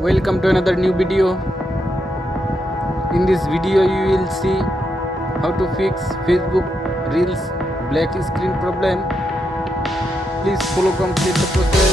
Welcome to another new video. In this video you will see how to fix Facebook Reels black screen problem. Please follow complete the process.